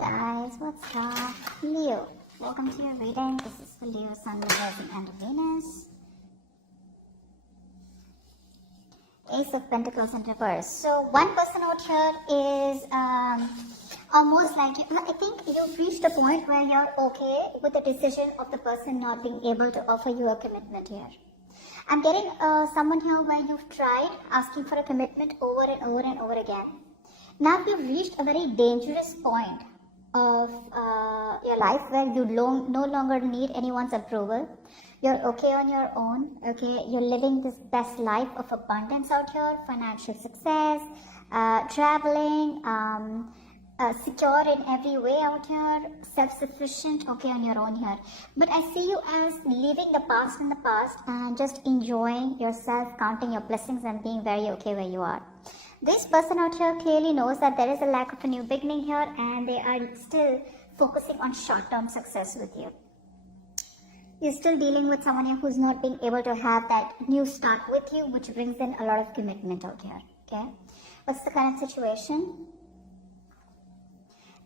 Guys, what's up? Leo, welcome to your reading. This is for Leo, Sun, Moon, Rising, and Venus. Ace of Pentacles in reverse. So one person out here is almost like, I think you've reached a point where you're okay with the decision of the person not being able to offer you a commitment here. I'm getting someone here where you've tried asking for a commitment over and over and over again. Now you've reached a very dangerous point of your life where you no longer need anyone's approval. You're okay on your own, okay? You're living this best life of abundance out here, financial success, traveling, secure in every way out here, self-sufficient, okay, on your own here. But I see you as leaving the past in the past and just enjoying yourself, counting your blessings and being very okay where you are. This person out here clearly knows that there is a lack of a new beginning here and they are still focusing on short-term success with you. You're still dealing with someone here who's not being able to have that new start with you, which brings in a lot of commitment out here, okay? What's the current situation?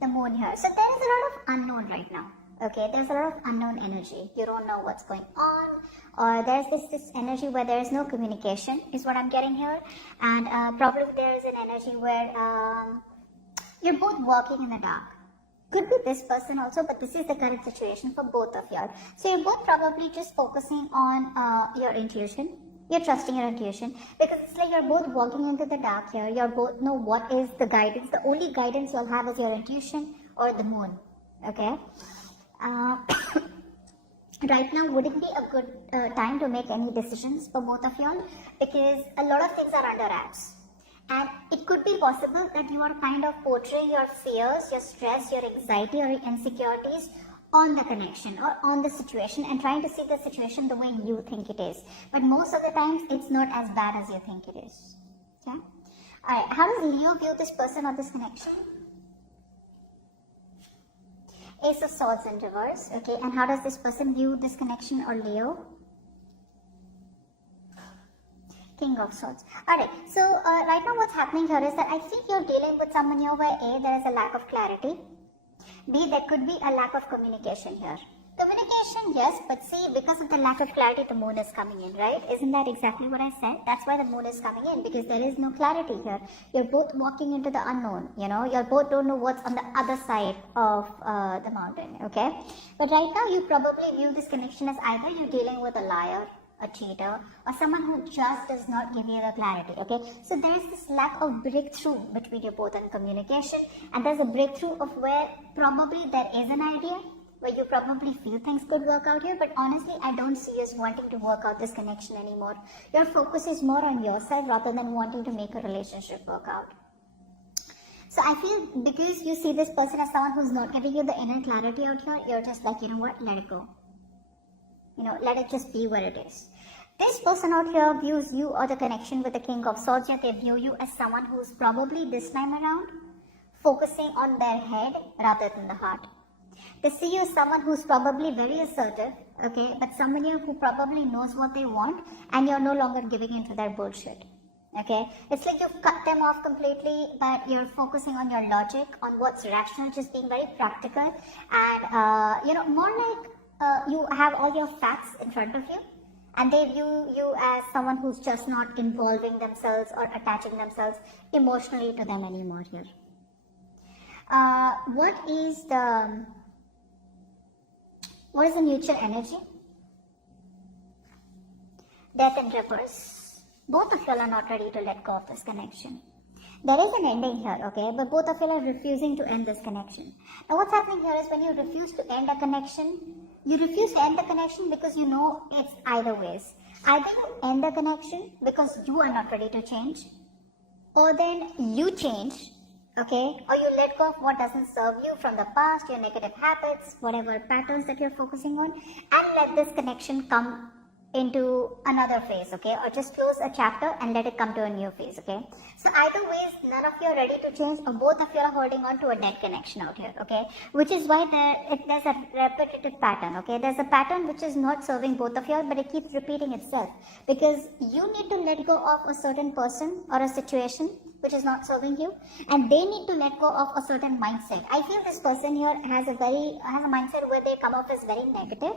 The moon here. So there is a lot of unknown right now, okay? There's a lot of unknown energy. You don't know what's going on, or there's this energy where there is no communication is what I'm getting here. And probably there is an energy where you're both walking in the dark. Could be this person also, but this is the current situation for both of you. So you're both probably just focusing on your intuition. You're trusting your intuition because it's like you're both walking into the dark here. You both know what is the guidance. The only guidance you'll have is your intuition or the moon, okay? Right now wouldn't be a good time to make any decisions for both of y'all because a lot of things are under wraps. And it could be possible that you are kind of portraying your fears, your stress, your anxiety or your insecurities on the connection or on the situation and trying to see the situation the way you think it is. But most of the times, it's not as bad as you think it is. Okay? Alright, how does Leo view this person or this connection? Ace of Swords in reverse. Okay, and how does this person view this connection or Leo? King of Swords. Alright, so right now what's happening here is that I think you're dealing with someone here where A, there is a lack of clarity. B, there could be a lack of communication here. Communication, yes, but see, because of the lack of clarity, the moon is coming in, right? Isn't that exactly what I said? That's why the moon is coming in, because there is no clarity here. You're both walking into the unknown, you know? You both don't know what's on the other side of the mountain, okay? But right now, you probably view this connection as either you're dealing with a liar, a cheater, or someone who just does not give you the clarity, okay? So there is this lack of breakthrough between you both in communication, and there's a breakthrough of where probably there is an idea, where you probably feel things could work out here, but honestly, I don't see you as wanting to work out this connection anymore. Your focus is more on your side rather than wanting to make a relationship work out. So I feel because you see this person as someone who's not giving you the inner clarity out here, you're just like, you know what, let it go. You know, let it just be where it is. This person out here views you or the connection with the King of Swords here. They view you as someone who's probably this time around focusing on their head rather than the heart. They see you as someone who's probably very assertive, okay, but someone here who probably knows what they want and you're no longer giving into their bullshit. Okay, it's like you've cut them off completely, but you're focusing on your logic, on what's rational, just being very practical, and you know, more like you have all your facts in front of you and they view you as someone who's just not involving themselves or attaching themselves emotionally to them anymore here. What is the mutual energy? Death in reverse. Both of you are not ready to let go of this connection. There is an ending here, okay, but both of you are refusing to end this connection. Now what's happening here is when you refuse to end a connection, you refuse to end the connection because you know it's either ways. Either you end the connection because you are not ready to change, or then you change, okay, or you let go of what doesn't serve you from the past, your negative habits, whatever patterns that you're focusing on, and let this connection come into another phase, okay, or just close a chapter and let it come to a new phase, okay. So either ways, none of you are ready to change, or both of you are holding on to a dead connection out here, okay, which is why there's a repetitive pattern, okay. There's a pattern which is not serving both of you, but it keeps repeating itself because you need to let go of a certain person or a situation which is not serving you, and they need to let go of a certain mindset. I feel this person here has a mindset where they come off as very negative,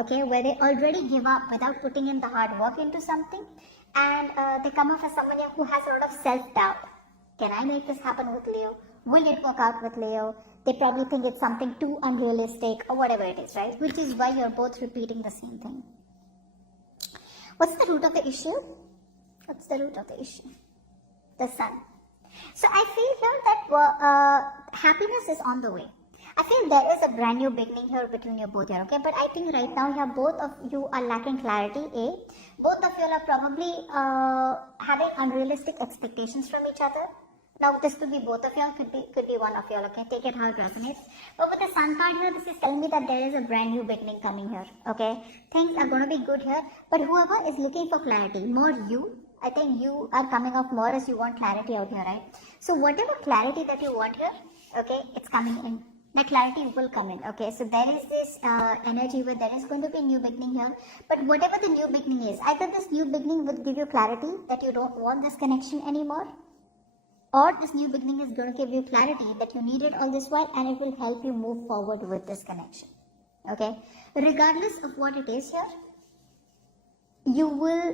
okay, where they already give up without putting in the hard work into something, and they come off as someone here who has a lot of self-doubt. Can I make this happen with Leo? Will it work out with Leo? They probably think it's something too unrealistic or whatever it is, right? Which is why you're both repeating the same thing. What's the root of the issue? What's the root of the issue? The sun. So I feel here that happiness is on the way. I feel there is a brand new beginning here between you both here, okay? But I think right now here both of you are lacking clarity, A. Both of you are probably having unrealistic expectations from each other. Now this could be both of y'all, could be one of y'all, okay? Take it how it resonates. But with the sun card here, this is telling me that there is a brand new beginning coming here, okay? Things are going to be good here. But whoever is looking for clarity, more you, I think you are coming off more as you want clarity out here, right? So whatever clarity that you want here, okay, it's coming in. The clarity will come in, okay? So there is this energy where there is going to be a new beginning here. But whatever the new beginning is, either this new beginning will give you clarity that you don't want this connection anymore, or this new beginning is going to give you clarity that you needed all this while, and it will help you move forward with this connection, okay? Regardless of what it is here, you will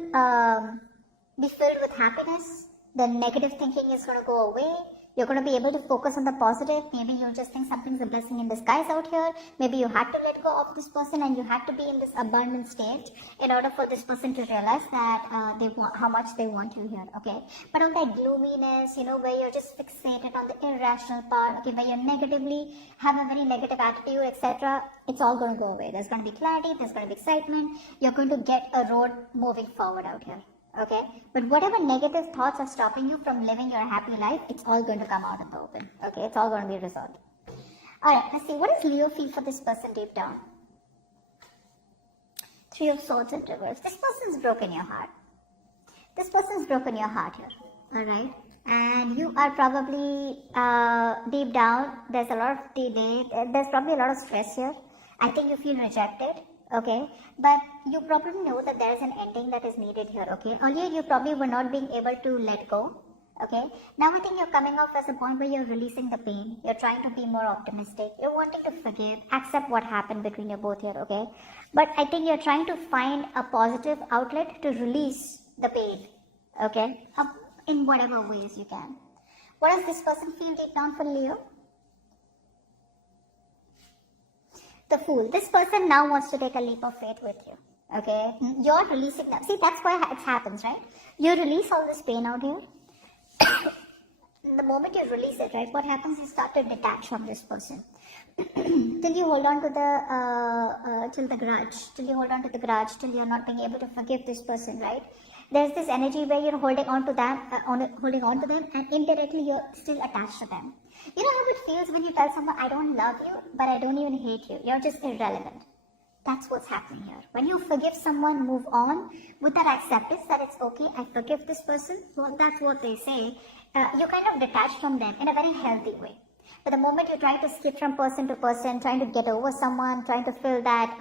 be filled with happiness. The negative thinking is going to go away. You're going to be able to focus on the positive. Maybe you just think something's a blessing in disguise out here. Maybe you had to let go of this person and you had to be in this abundant state in order for this person to realize that they want how much they want you here, okay? But on that gloominess, you know, where you're just fixated on the irrational part, okay, where you negatively have a very negative attitude, etc., it's all going to go away. There's going to be clarity, there's going to be excitement. You're going to get a road moving forward out here. Okay, but whatever negative thoughts are stopping you from living your happy life, it's all going to come out in the open. Okay, it's all going to be resolved. Alright, let's see. What does Leo feel for this person deep down? Three of Swords in reverse. This person's broken your heart. This person's broken your heart here. Alright, and you are probably deep down, there's a lot of delay, there's probably a lot of stress here. I think you feel rejected. Okay, but you probably know that there is an ending that is needed here, okay? Earlier, you probably were not being able to let go, okay? Now, I think you're coming off as a point where you're releasing the pain. You're trying to be more optimistic. You're wanting to forgive, accept what happened between you both here, okay? But I think you're trying to find a positive outlet to release the pain, okay? In whatever ways you can. What does this person feel deep down for Leo? The Fool. This person now wants to take a leap of faith with you. Okay, you're releasing them. See, that's why it happens, right? You release all this pain out here. The moment you release it, right, what happens is you start to detach from this person. Till you hold on to the grudge, till you're not being able to forgive this person, right? There's this energy where you're holding on to them, and indirectly you're still attached to them. You know how it feels when you tell someone, I don't love you, but I don't even hate you. You're just irrelevant. That's what's happening here. When you forgive someone, move on with that acceptance that it's okay, I forgive this person. Well, that's what they say. You kind of detach from them in a very healthy way. But the moment you try to skip from person to person, trying to get over someone, trying to fill that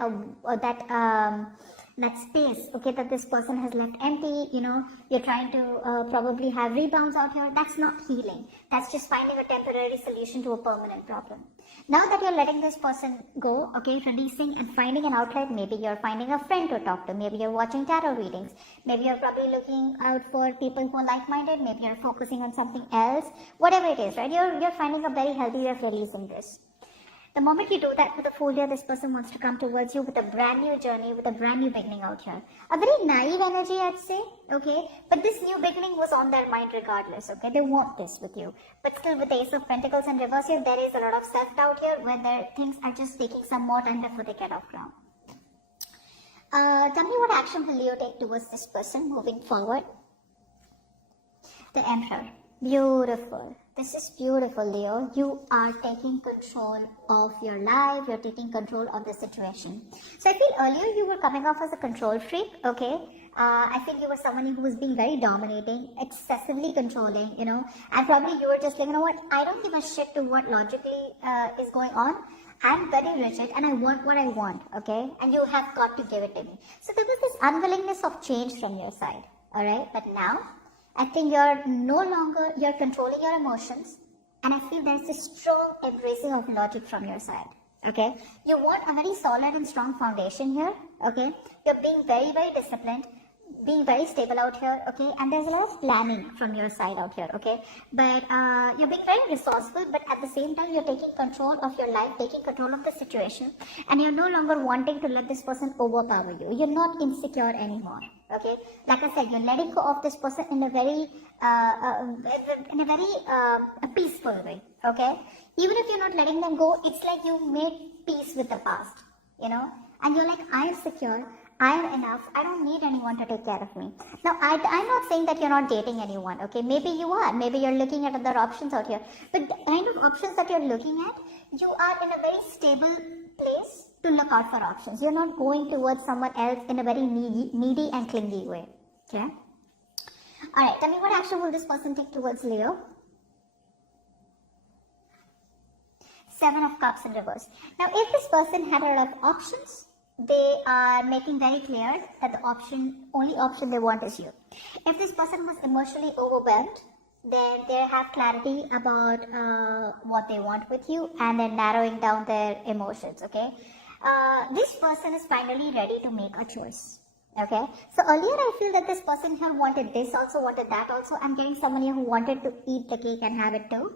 space, okay, that this person has left empty, you know, you're trying to probably have rebounds out here. That's not healing. That's just finding a temporary solution to a permanent problem. Now that you're letting this person go, okay, releasing and finding an outlet, maybe you're finding a friend to talk to, maybe you're watching tarot readings, maybe you're probably looking out for people who are like-minded, maybe you're focusing on something else, whatever it is, right? You're finding a very healthy way of releasing this. The moment you do that with the Fool here, this person wants to come towards you with a brand new journey, with a brand new beginning out here. A very naive energy, I'd say, okay? But this new beginning was on their mind regardless, okay? They want this with you. But still, with the Ace of Pentacles in reverse here, there is a lot of self-doubt here where things are just taking some more time before they get off ground. Tell me what action will Leo take towards this person moving forward? The Emperor. Beautiful. This is beautiful, Leo. You are taking control of your life. You're taking control of the situation. So I feel earlier you were coming off as a control freak, okay? I feel you were someone who was being very dominating, excessively controlling, you know, and probably you were just like, you know what, I don't give a shit to what logically is going on. I'm very rigid and I want what I want, okay? And you have got to give it to me. So there was this unwillingness of change from your side, alright? But now, I think you're controlling your emotions, and I feel there's a strong embracing of logic from your side. Okay, you want a very solid and strong foundation here. Okay, you're being very, very disciplined, being very stable out here. Okay, and there's a lot of planning from your side out here. Okay, but you're being very resourceful, but at the same time you're taking control of your life, taking control of the situation, and you're no longer wanting to let this person overpower you. You're not insecure anymore. Okay, like I said, you're letting go of this person in a very peaceful way. Okay, even if you're not letting them go, it's like you made peace with the past, and you're like, I am secure, I am enough, I don't need anyone to take care of me. Now, I'm not saying that you're not dating anyone. Okay, maybe you are, maybe you're looking at other options out here, but the kind of options that you're looking at, you are in a very stable place to look out for options. You're not going towards someone else in a very needy and clingy way. Okay. Alright, tell me what action will this person take towards Leo? 7 of Cups in reverse. Now, if this person had a lot of options, they are making very clear that the only option they want is you. If this person was emotionally overwhelmed, then they have clarity about what they want with you, and they're narrowing down their emotions. Okay. This person is finally ready to make a choice. Okay, so earlier I feel that this person here wanted this also, wanted that also. I'm getting someone here who wanted to eat the cake and have it too.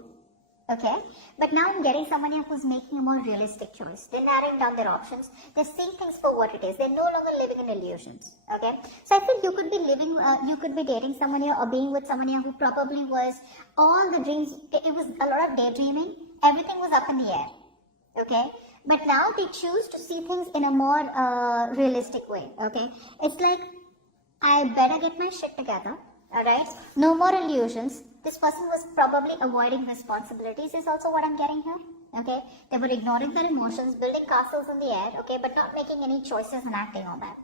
Okay, but now I'm getting someone here who's making a more realistic choice. They're narrowing down their options. They're seeing things for what it is. They're no longer living in illusions. Okay, so I think you could be dating someone here or being with someone here who probably was all the dreams. It was a lot of daydreaming. Everything was up in the air. Okay. But now they choose to see things in a more realistic way. Okay, it's like, I better get my shit together. Alright, no more illusions. This person was probably avoiding responsibilities is also what I'm getting here. Okay, they were ignoring their emotions, building castles in the air. Okay, but not making any choices and acting on them.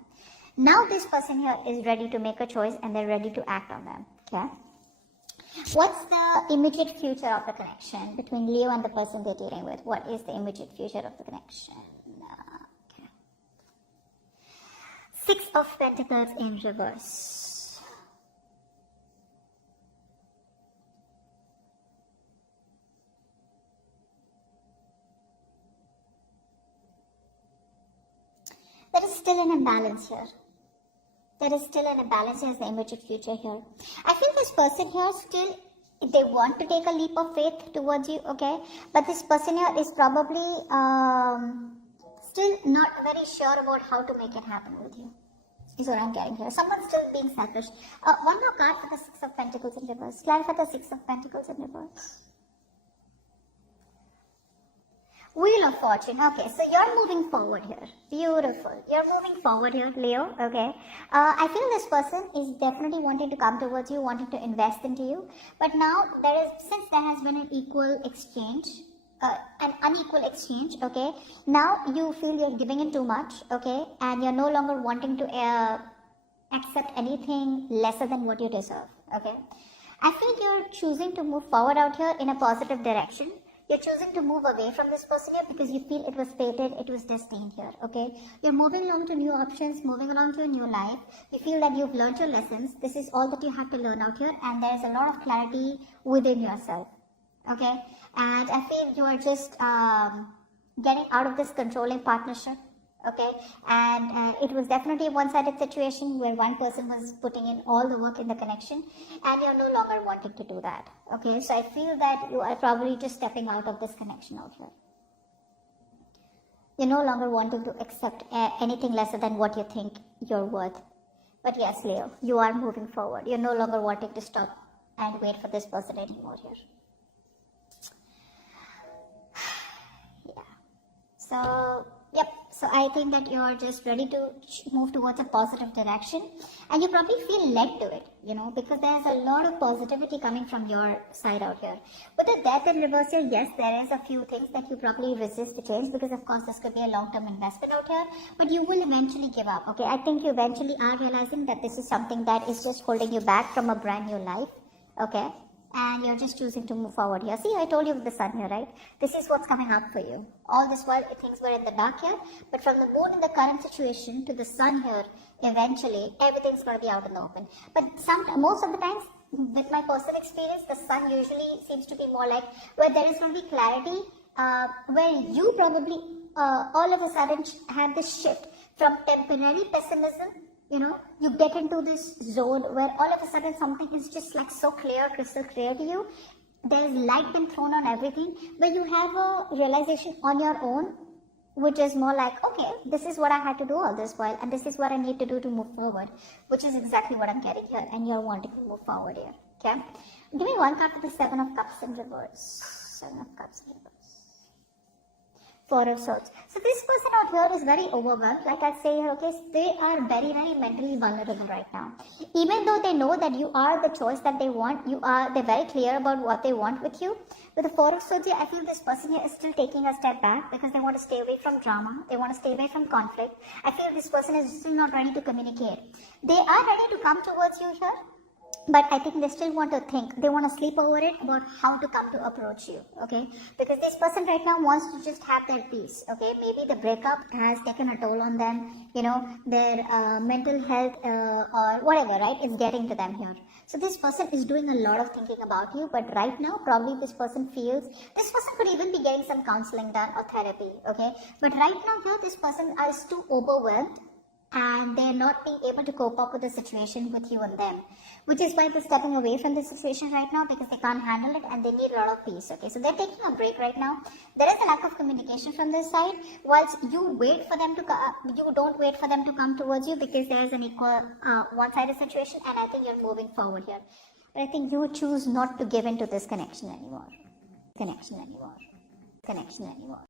Now this person here is ready to make a choice, and they're ready to act on them. Okay. What's the immediate future of the connection between Leo and the person they're dealing with? What is the immediate future of the connection? Okay. 6 of Pentacles in reverse. There is still an imbalance here. There is still an imbalance as the immediate future here. I feel this person here still, they want to take a leap of faith towards you, okay? But this person here is probably still not very sure about how to make it happen with you. Is what I'm getting here. Someone's still being selfish. One more card for the 6 of Pentacles in reverse. Clarify the 6 of Pentacles in reverse. Wheel of Fortune. Okay, so you're moving forward here. Beautiful. You're moving forward here, Leo. Okay. I feel this person is definitely wanting to come towards you, wanting to invest into you. But now, since there has been an equal exchange, an unequal exchange, okay, now you feel you're giving in too much, okay, and you're no longer wanting to accept anything lesser than what you deserve, okay. I feel you're choosing to move forward out here in a positive direction. You're choosing to move away from this person here because you feel it was fated, it was destined here, okay? You're moving along to new options, moving along to a new life. You feel that you've learned your lessons. This is all that you have to learn out here, and there's a lot of clarity within yourself, okay? And I feel you are just getting out of this controlling partnership, okay? And it was definitely a one-sided situation where one person was putting in all the work in the connection, and you're no longer wanting to do that, okay? So I feel that you are probably just stepping out of this connection out here. You're no longer wanting to accept anything lesser than what you think you're worth. But yes, Leo, you are moving forward. You're no longer wanting to stop and wait for this person anymore here. Yeah. So, yep. So I think that you're just ready to move towards a positive direction, and you probably feel led to it, you know, because there's a lot of positivity coming from your side out here. With the Death in reverse here, yes, there is a few things that you probably resist to change, because of course this could be a long-term investment out here, but you will eventually give up, okay? I think you eventually are realizing that this is something that is just holding you back from a brand new life, okay? And you're just choosing to move forward here. See, I told you with the sun here, right? This is what's coming up for you. All this while things were in the dark here, but from the moon in the current situation to the sun here, eventually everything's going to be out in the open. But most of the times, with my personal experience, the sun usually seems to be more like where there is going to be clarity, where you probably all of a sudden have this shift from temporary pessimism. You get into this zone where all of a sudden something is just like so clear, crystal clear to you. There's light been thrown on everything, where you have a realization on your own, which is more like, okay, this is what I had to do all this while, and this is what I need to do to move forward, which is exactly what I'm getting here, and you're wanting to move forward here. Okay, give me one card for the Seven of Cups in reverse. Seven of Cups in reverse. Four of Swords. So this person out here is very overwhelmed. Like I say here, okay, they are very, very mentally vulnerable right now. Even though they know that you are the choice that they want, they're very clear about what they want with you. With the Four of Swords here, I feel this person here is still taking a step back because they want to stay away from drama. They want to stay away from conflict. I feel this person is still not ready to communicate. They are ready to come towards you here, but I think they still want to think. They want to sleep over it about how to come to approach you, okay? Because this person right now wants to just have their peace, okay? Maybe the breakup has taken a toll on them, their mental health or whatever, right? It's getting to them here. So this person is doing a lot of thinking about you, but right now probably this person feels, this person could even be getting some counseling done or therapy, okay? But right now here, this person is too overwhelmed, and they're not being able to cope up with the situation with you and them, which is why they're stepping away from the situation right now, because they can't handle it and they need a lot of peace. Okay, so they're taking a break right now. There is a lack of communication from this side. Whilst you wait for them to you don't wait for them to come towards you, because there is an equal one-sided situation, and I think you're moving forward here. But I think you choose not to give in to this connection anymore. Connection anymore.